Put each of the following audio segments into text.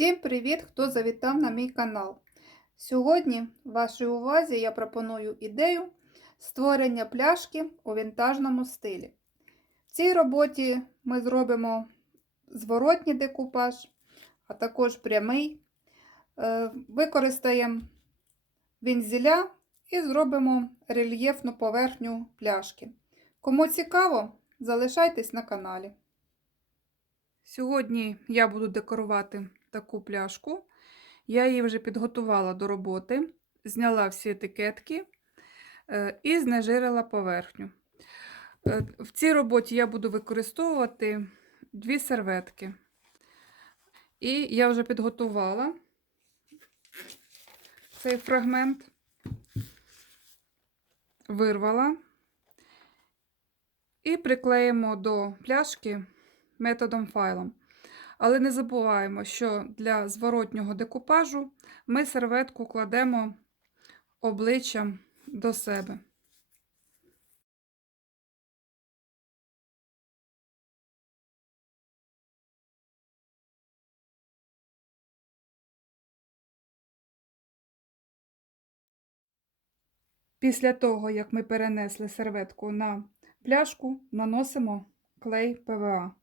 Всім привіт, хто завітав на мій канал. Сьогодні вашій увазі я пропоную ідею створення пляшки у вінтажному стилі. В цій роботі ми зробимо зворотній декупаж, а також прямий. Е, Використаємо вінзіля і зробимо рельєфну поверхню пляшки. Кому цікаво, залишайтесь на каналі. Сьогодні я буду декорувати таку пляшку. Я її вже підготувала до роботи, зняла всі етикетки е, і знежирила поверхню. Е, В цій роботі я буду використовувати дві серветки. І я вже підготувала цей фрагмент, вирвала і приклеїмо до пляшки методом файлом. Але не забуваємо, що для зворотнього декупажу ми серветку кладемо обличчям до себе. Після того, як ми перенесли серветку на пляшку, наносимо клей ПВА.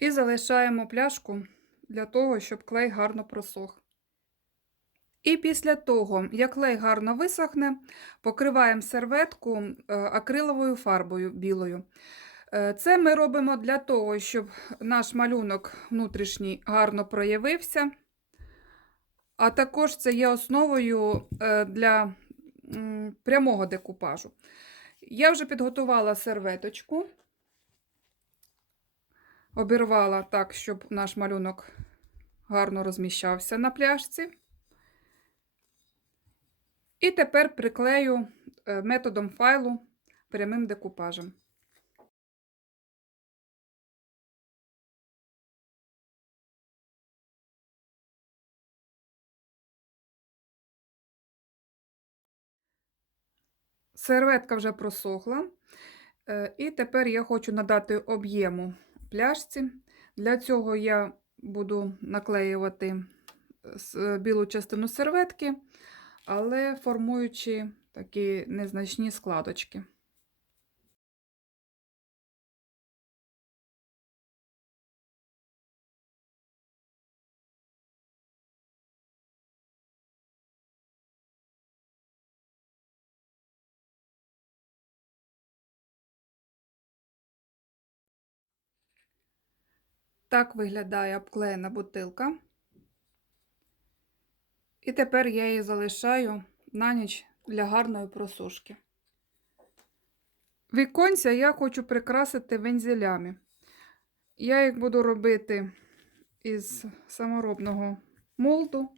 І залишаємо пляшку для того, щоб клей гарно просох. І після того, як клей гарно висохне, покриваємо серветку е, акриловою фарбою білою. Е, Це ми робимо для того, щоб наш малюнок внутрішній гарно проявився, а також це є основою е, для прямого декупажу. Я вже підготувала серветочку обірвала так, щоб наш малюнок гарно розміщався на пляшці. І тепер приклею е, методом файлу прямим декупажем. Серветка вже просохла, е, і тепер я хочу надати об'єму пляшці. Для цього я буду наклеювати білу частину серветки, але формуючи такі незначні складочки. Так виглядає обклеєна бутилка. І тепер я її залишаю на ніч для гарної просушки. Віконця я хочу прикрасити вензелями. Я їх буду робити із саморобного молду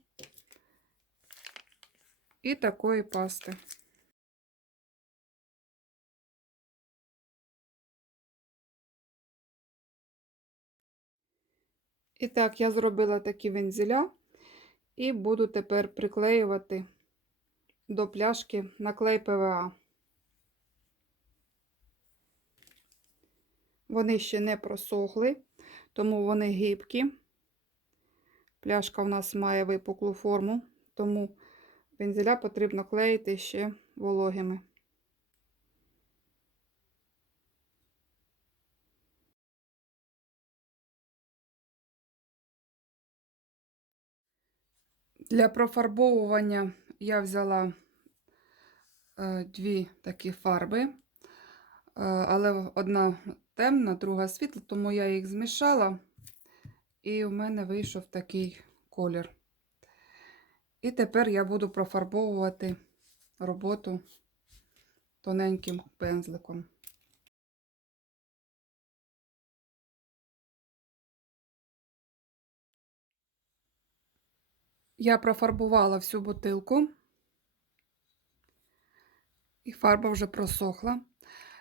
і такої пасти. І так, я зробила такі вензеля і буду тепер приклеювати до пляшки наклей ПВА. Вони ще не просохли, тому вони гибкі. Пляшка у нас має випуклу форму, тому вензеля потрібно клеїти ще вологими. Для профарбовування я взяла е, дві такі фарби, е, але одна темна, друга світла, тому я їх змішала, і у мене вийшов такий колір. І тепер я буду профарбовувати роботу тоненьким пензликом. Я профарбувала всю бутилку, і фарба вже просохла.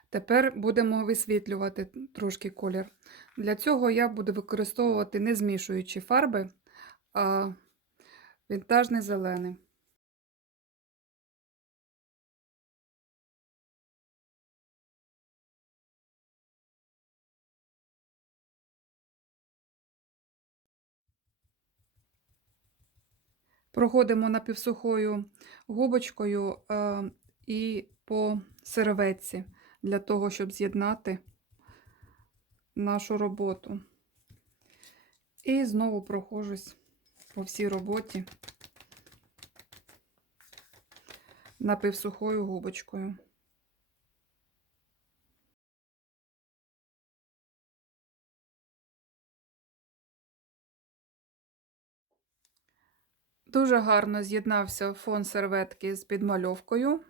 Тепер будемо висвітлювати трошки колір. Для цього я буду використовувати не змішуючі фарби, а вінтажний зелений. Проходимо напівсухою губочкою е, і по серветці для того, щоб з'єднати нашу роботу. І знову прохожусь по всій роботі напівсухою губочкою. Дуже гарно з'єднався фон серветки з підмальовкою.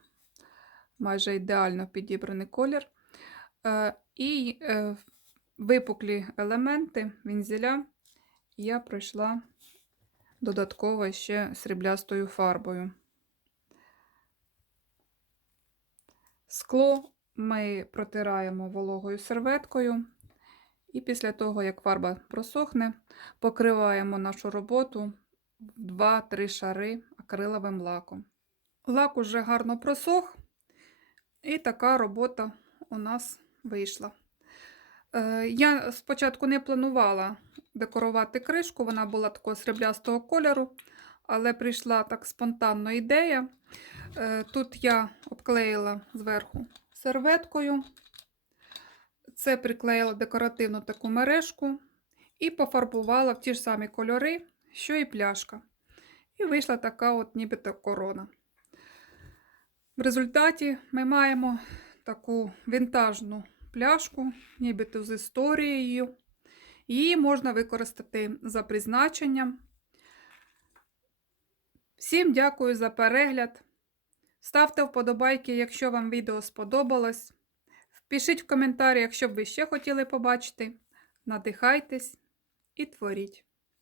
Майже ідеально підібраний колір. Е, І е, випуклі елементи вінзеля я пройшла додатково ще сріблястою фарбою. Скло ми протираємо вологою серветкою. І після того, як фарба просохне, покриваємо нашу роботу 2-3 шари акриловим лаком. Лак уже гарно просох, і така робота у нас вийшла. Е, Я спочатку не планувала декорувати кришку, вона була такого сріблястого кольору, але прийшла так спонтанно ідея. Е, Тут я обклеїла зверху серветкою. Це приклеїла декоративну таку мережку і пофарбувала в ті ж самі кольори, що і пляшка. І вийшла така от нібито корона. В результаті ми маємо таку вінтажну пляшку, нібито з історією. Її можна використати за призначенням. Всім дякую за перегляд. Ставте вподобайки, якщо вам відео сподобалось. Пишіть в коментарі, якщо б ви ще хотіли побачити. Надихайтесь і творіть.